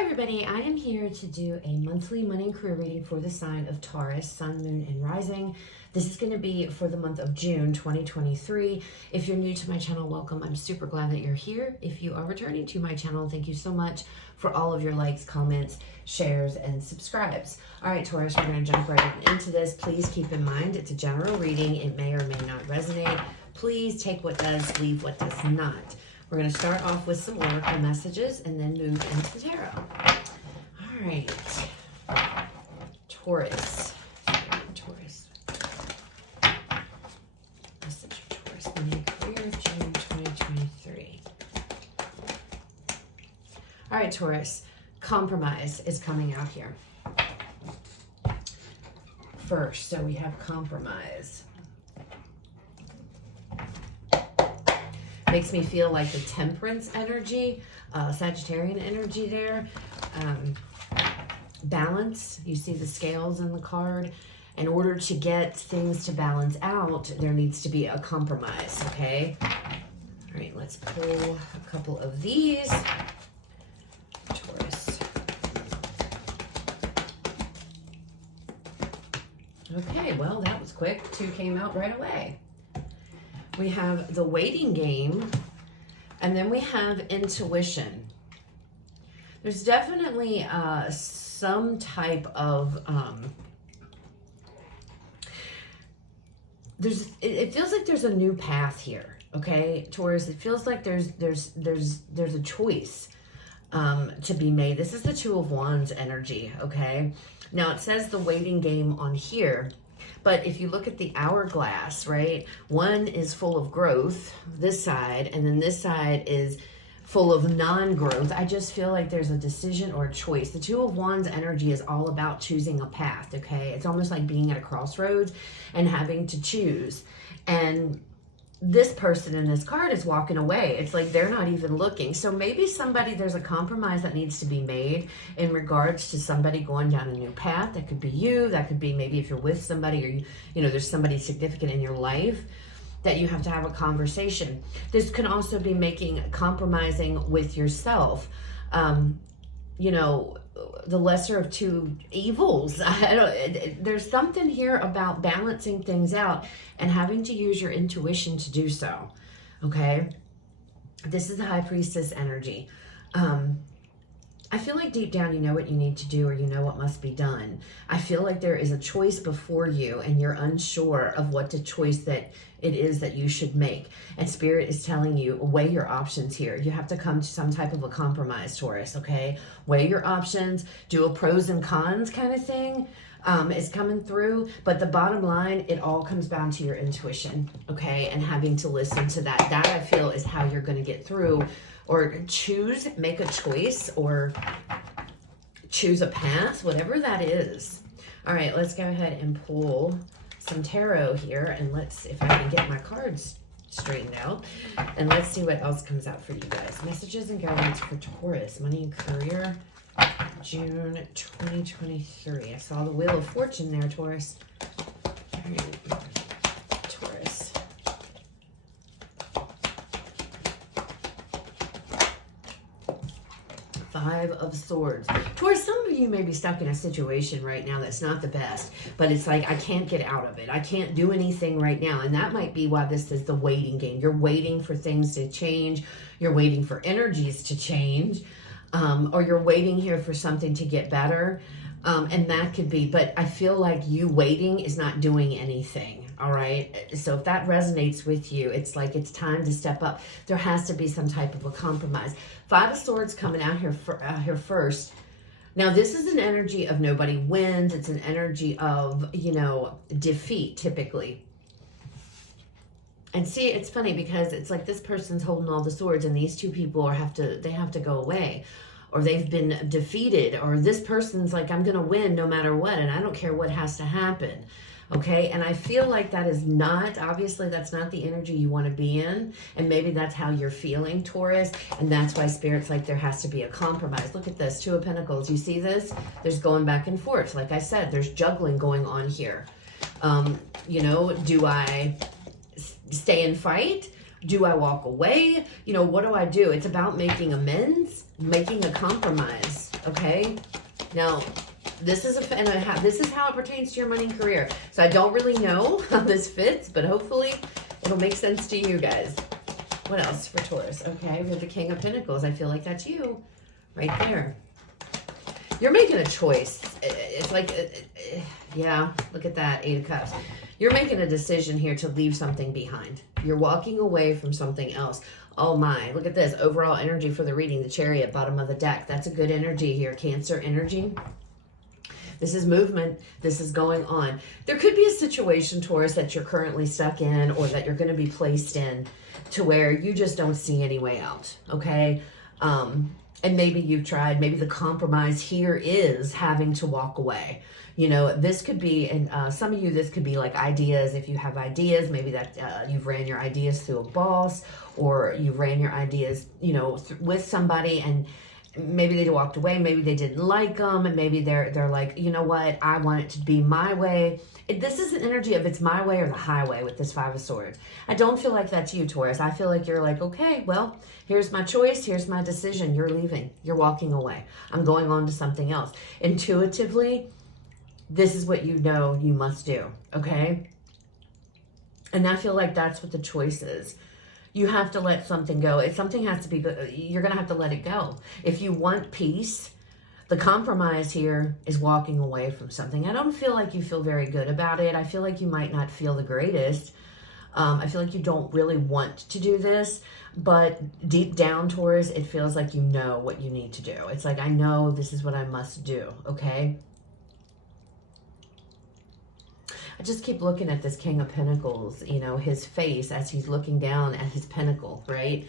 Hi everybody, I am here to do a monthly money and career reading for the sign of Taurus, Sun, Moon, and Rising. This is going to be for the month of June 2023. If you're new to my channel, welcome. I'm super glad that you're here. If you are returning to my channel, thank you so much for all of your likes, comments, shares, and subscribes. All right, Taurus, we're going to jump right into this. Please keep in mind it's a general reading. It may or may not resonate. Please take what does, leave what does not. We're going to start off with some oracle messages and then move into the tarot. All right. Taurus. Message of Taurus. Money and career, June 2023. All right, Taurus. Compromise is coming out here. First, so we have compromise. Makes me feel like the temperance energy, Sagittarian energy there. Balance, you see the scales in the card. In order to get things to balance out, there needs to be a compromise, okay? All right, let's pull a couple of these. Taurus. Okay, well, that was quick. Two came out right away. We have the waiting game, and then we have intuition. There's definitely some type of it feels like there's a new path here, okay, Taurus. It feels like there's a choice to be made. This is the Two of Wands energy, okay? Now it says the waiting game on here. But if you look at the hourglass, right, one is full of growth, this side, and then this side is full of non-growth. I just feel like there's a decision or a choice. The Two of Wands energy is all about choosing a path, okay? It's almost like being at a crossroads and having to choose. And this person in this card is walking away. It's like they're not even looking. So maybe there's a compromise that needs to be made in regards to somebody going down a new path. That could be you. That could be maybe if you're with somebody, or you know, there's somebody significant in your life that you have to have a conversation. This can also be compromising with yourself. You know, the lesser of two evils. There's something here about balancing things out and having to use your intuition to do so, okay? This is the High Priestess energy. I feel like deep down you know what you need to do, or you know what must be done. I feel like there is a choice before you and you're unsure of what the choice that it is that you should make. And Spirit is telling you, weigh your options here. You have to come to some type of a compromise, Taurus, okay? Weigh your options, do a pros and cons kind of thing is coming through. But the bottom line, it all comes down to your intuition, okay? And having to listen to that. That, I feel, is how you're going to get through, or make a choice, or choose a path, whatever that is. All right, let's go ahead and pull some tarot here, and let's see if I can get my cards straightened out, and let's see what else comes out for you guys. Messages and guidance for Taurus, money and career, June 2023. I saw the Wheel of Fortune there, Taurus. All right. Taurus. Five of Swords. Taurus, some of you may be stuck in a situation right now that's not the best, but it's like, I can't get out of it. I can't do anything right now. And that might be why this is the waiting game. You're waiting for things to change. You're waiting for energies to change. Or you're waiting here for something to get better. And that could be, but I feel like you waiting is not doing anything. All right. So if that resonates with you, it's like it's time to step up. There has to be some type of a compromise. Five of Swords coming out here first. Now, this is an energy of nobody wins. It's an energy of, you know, defeat typically. And see, it's funny because it's like this person's holding all the swords, and these two people have to go away, or they've been defeated, or this person's like, I'm going to win no matter what, and I don't care what has to happen. Okay, and I feel like that is not, obviously that's not the energy you want to be in, and maybe that's how you're feeling, Taurus, and that's why Spirit's like there has to be a compromise. Look at this, Two of Pentacles. You see this? There's going back and forth. Like I said, there's juggling going on here. You know, do I stay and fight? Do I walk away? You know, what do I do? It's about making amends, making a compromise. okay? Now, this is this is how it pertains to your money and career. So I don't really know how this fits, but hopefully it'll make sense to you guys. What else for Taurus? Okay, we have the King of Pentacles. I feel like that's you right there. You're making a choice. It's like, yeah, look at that, 8 of Cups. You're making a decision here to leave something behind. You're walking away from something else. Oh my, look at this. Overall energy for the reading, the Chariot, bottom of the deck. That's a good energy here. Cancer energy. This is movement. This is going on. There could be a situation, Taurus, that you're currently stuck in or that you're going to be placed in to where you just don't see any way out, okay? And maybe you've tried, maybe the compromise here is having to walk away. You know, this could be, and some of you, this could be like ideas. If you have ideas, maybe that you've ran your ideas through a boss, or you've ran your ideas, you know, with somebody, and maybe they walked away, maybe they didn't like them, and maybe they're like, you know what, I want it to be my way. This is an energy of it's my way or the highway with this 5 of Swords. I don't feel like that's you, Taurus. I feel like you're like, okay, well, here's my choice, here's my decision. You're leaving, you're walking away. I'm going on to something else. Intuitively, this is what you know you must do, okay? And I feel like that's what the choice is. You have to let something go. If something has to be good, you're going to have to let it go. If you want peace, the compromise here is walking away from something. I don't feel like you feel very good about it. I feel like you might not feel the greatest. I feel like you don't really want to do this, but deep down, Taurus, it feels like you know what you need to do. It's like, I know this is what I must do, okay? I just keep looking at this King of Pentacles, you know, his face as he's looking down at his pentacle, right?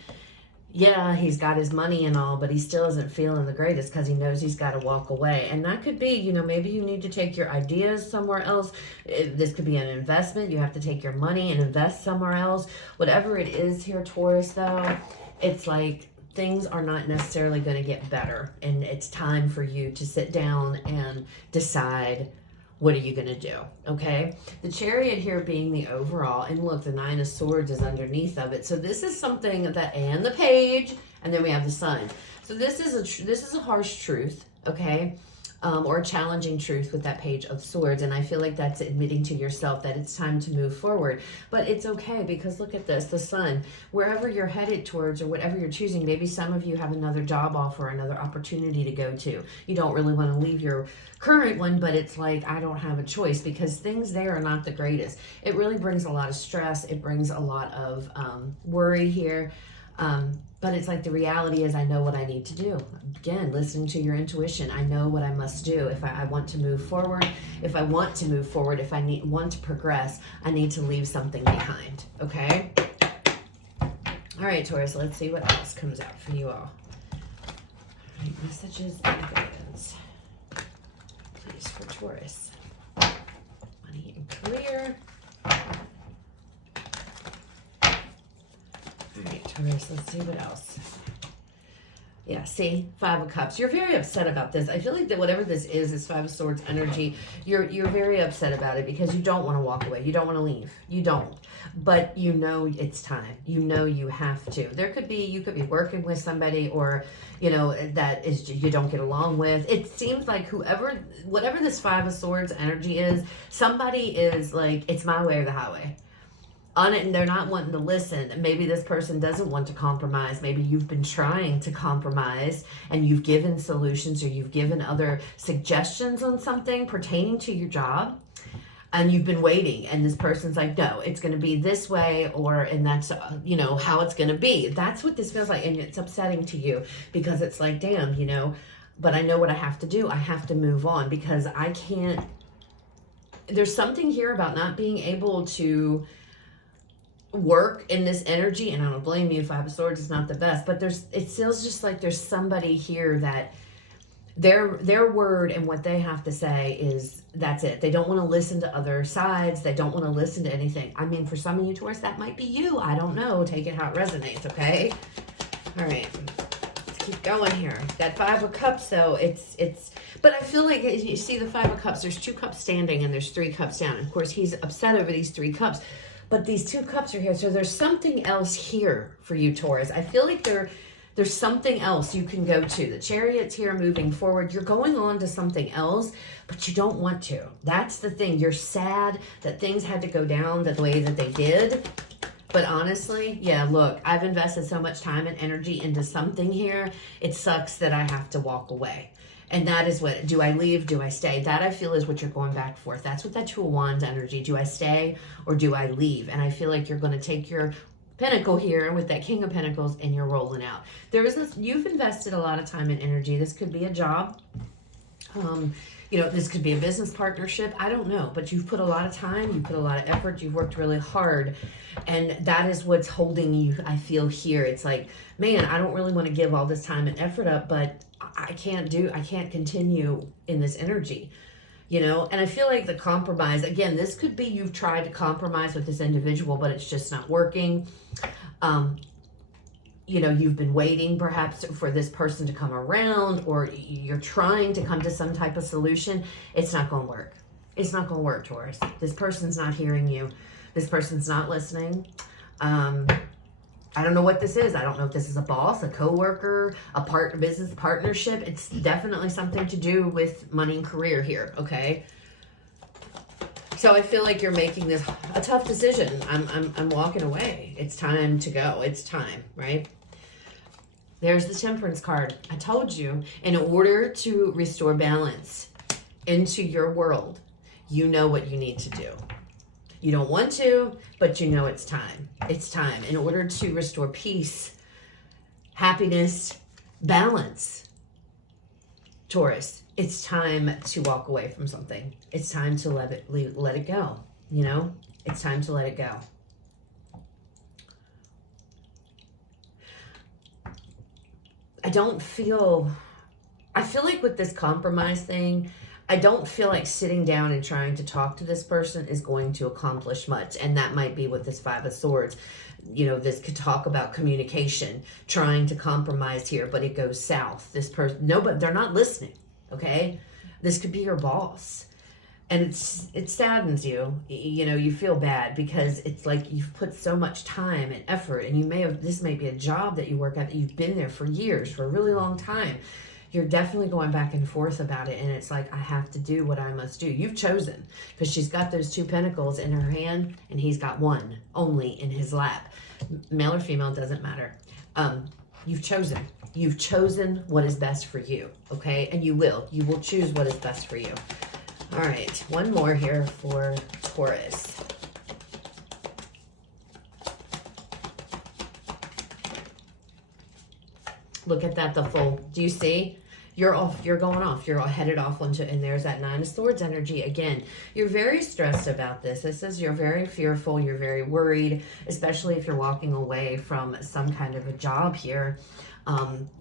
Yeah, he's got his money and all, but he still isn't feeling the greatest because he knows he's got to walk away. And that could be, you know, maybe you need to take your ideas somewhere else. This could be an investment. You have to take your money and invest somewhere else. Whatever it is here, Taurus, though, it's like things are not necessarily going to get better. And it's time for you to sit down and decide, what are you going to do? Okay. The Chariot here being the overall, and look, the 9 of Swords is underneath of it. So this is something that, and the Page, and then we have the Sun. So this is a harsh truth. Okay. Or a challenging truth with that Page of Swords. And I feel like that's admitting to yourself that it's time to move forward. But it's okay, because look at this, the Sun. Wherever you're headed towards or whatever you're choosing, maybe some of you have another job offer, another opportunity to go to. You don't really want to leave your current one, but it's like, I don't have a choice, because things there are not the greatest. It really brings a lot of stress. It brings a lot of worry here. But it's like the reality is I know what I need to do. Again, listening to your intuition. I know what I must do. If I want to move forward, if I want to move forward, if I want to progress, I need to leave something behind. Okay? All right, Taurus, let's see what else comes out for you all. All right, messages and guidance. Please for Taurus. Money and career. All right, Taurus, let's see what else. Yeah, see, 5 of Cups. You're very upset about this. I feel like that whatever this is 5 of Swords energy. You're very upset about it because you don't want to walk away. You don't want to leave. You don't. But you know it's time. You know you have to. You could be working with somebody, or, you know, that is you don't get along with. It seems like whatever this 5 of Swords energy is, somebody is like, it's my way or the highway. On it, and they're not wanting to listen. Maybe this person doesn't want to compromise. Maybe you've been trying to compromise and you've given solutions, or you've given other suggestions on something pertaining to your job, and you've been waiting, and this person's like, no, it's going to be this way, and that's, you know, how it's going to be. That's what this feels like, and it's upsetting to you because it's like, damn, you know, but I know what I have to do. I have to move on because I can't. There's something here about not being able to work in this energy, and I don't blame you. 5 of Swords is not the best, but it feels just like there's somebody here that their word and what they have to say is, that's it. They don't want to listen to other sides. They don't want to listen to anything. I mean, for some of you, Taurus, that might be you. I don't know. Take it how it resonates, okay? All right. Let's keep going here. That 5 of Cups, though, but I feel like, you see the 5 of Cups, there's 2 cups standing and there's 3 cups down. And of course, he's upset over these 3 cups. But these 2 cups are here. So there's something else here for you, Taurus. I feel like There's something else you can go to. The Chariot's here moving forward. You're going on to something else, but you don't want to. That's the thing. You're sad that things had to go down the way that they did. But honestly, yeah, look, I've invested so much time and energy into something here. It sucks that I have to walk away. And that is what, do I leave? Do I stay? That I feel is what you're going back and forth. That's what that Two of Wands energy. Do I stay or do I leave? And I feel like you're going to take your Pentacle here with that King of Pentacles and you're rolling out. There is this, you've invested a lot of time and energy. This could be a job. You know, this could be a business partnership. I don't know, but you've put a lot of time, you put a lot of effort, you've worked really hard. And that is what's holding you, I feel here. It's like, man, I don't really want to give all this time and effort up, but I can't continue in this energy. You know, and I feel like the compromise, again, this could be you've tried to compromise with this individual, but it's just not working. You know, you've been waiting perhaps for this person to come around, or you're trying to come to some type of solution. It's not going to work. It's not going to work, Taurus. This person's not hearing you. This person's not listening. I don't know what this is. I don't know if this is a boss, a coworker, a business partnership. It's definitely something to do with money and career here, okay? So I feel like you're making this a tough decision. I'm walking away. It's time to go. It's time, right? There's the Temperance card. I told you, in order to restore balance into your world, you know what you need to do. You don't want to, but you know it's time. It's time. In order to restore peace, happiness, balance, Taurus, it's time to walk away from something. It's time to let it go. You know, it's time to let it go. I feel like with this compromise thing, I don't feel like sitting down and trying to talk to this person is going to accomplish much. And that might be with this Five of Swords. You know, this could talk about communication, trying to compromise here, but it goes south. This person, no, but they're not listening, okay? This could be your boss. And it saddens you. You know, you feel bad because it's like you've put so much time and effort, and this may be a job that you work at that you've been there for years, for a really long time. You're definitely going back and forth about it, and it's like, I have to do what I must do. You've chosen, because she's got those two pentacles in her hand, and he's got one only in his lap. Male or female, doesn't matter. You've chosen. You've chosen what is best for you, okay? And you will choose what is best for you. All right, one more here for Taurus. Look at that, the full. Do you see? You're off. You're going off. You're all headed off onto, and there's that Nine of Swords energy again. You're very stressed about this. This is, you're very fearful. You're very worried, especially if you're walking away from some kind of a job here.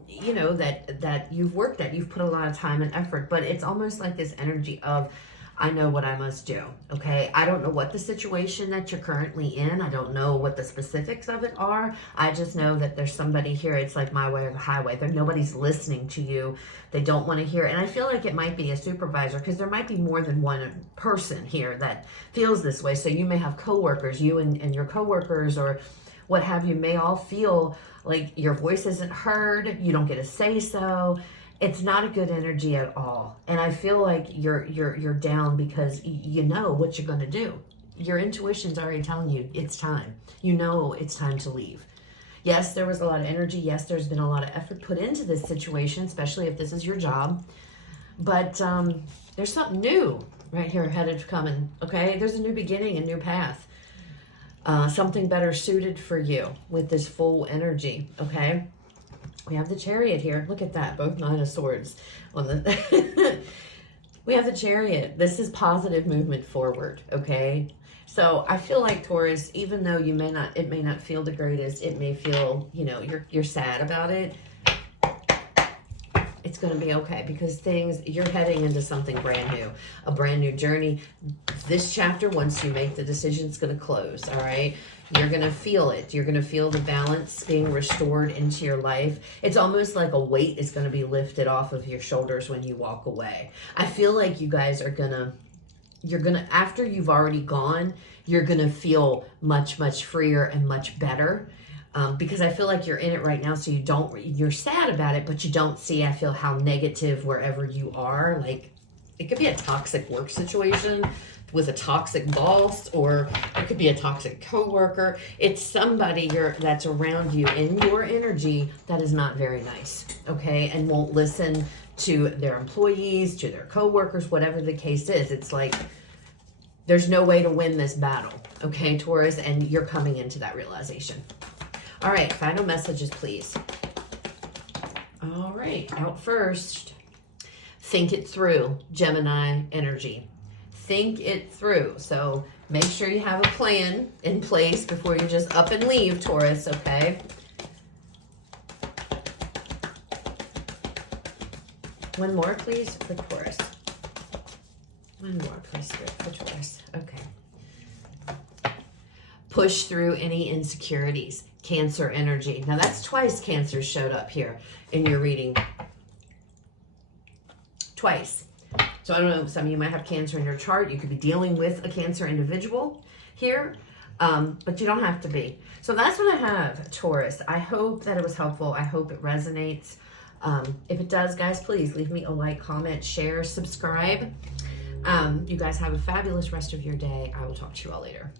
You know, that you've worked at. You've put a lot of time and effort, but it's almost like this energy of, I know what I must do, okay? I don't know what the situation that you're currently in. I don't know what the specifics of it are. I just know that there's somebody here. It's like my way or the highway. Nobody's listening to you. They don't want to hear. And I feel like it might be a supervisor, because there might be more than one person here that feels this way. So you may have coworkers, you and your coworkers or what have you may all feel like your voice isn't heard. You don't get a say so. It's not a good energy at all. And I feel like you're down because you know what you're going to do. Your intuition's already telling you it's time. You know it's time to leave. Yes, there was a lot of energy. Yes, there's been a lot of effort put into this situation, especially if this is your job. But there's something new right here headed coming, okay? There's a new beginning, a new path. Something better suited for you with this full energy, okay? We have the Chariot here. Look at that. Both Nine of Swords on the... We have the Chariot. This is positive movement forward, okay? So I feel like, Taurus, even though it may not feel the greatest, it may feel, you know, you're sad about it. It's going to be okay, because you're heading into something brand new, a brand new journey. This chapter, once you make the decision, it's going to close, all right? You're going to feel it. You're going to feel the balance being restored into your life. It's almost like a weight is going to be lifted off of your shoulders when you walk away. I feel like you guys are going to, after you've already gone, you're going to feel much, much freer and much better. because I feel like you're in it right now, so you're sad about it, but you don't see, I feel, how negative wherever you are. Like, it could be a toxic work situation with a toxic boss, or it could be a toxic coworker. It's somebody that's around you in your energy that is not very nice, okay, and won't listen to their employees, to their coworkers, whatever the case is. It's like there's no way to win this battle, okay, Taurus, and you're coming into that realization. All right, final messages, please. All right, out first. Think it through, Gemini energy. Think it through. So make sure you have a plan in place before you just up and leave, Taurus, okay? One more, please, for Taurus. One more, please, for Taurus. Okay. Push through any insecurities. Cancer energy. Now, that's twice Cancer showed up here in your reading. Twice. So I don't know, some of you might have Cancer in your chart. You could be dealing with a Cancer individual here, but you don't have to be. So that's what I have, Taurus. I hope that it was helpful. I hope it resonates. If it does, guys, please leave me a like, comment, share, subscribe. You guys have a fabulous rest of your day. I will talk to you all later.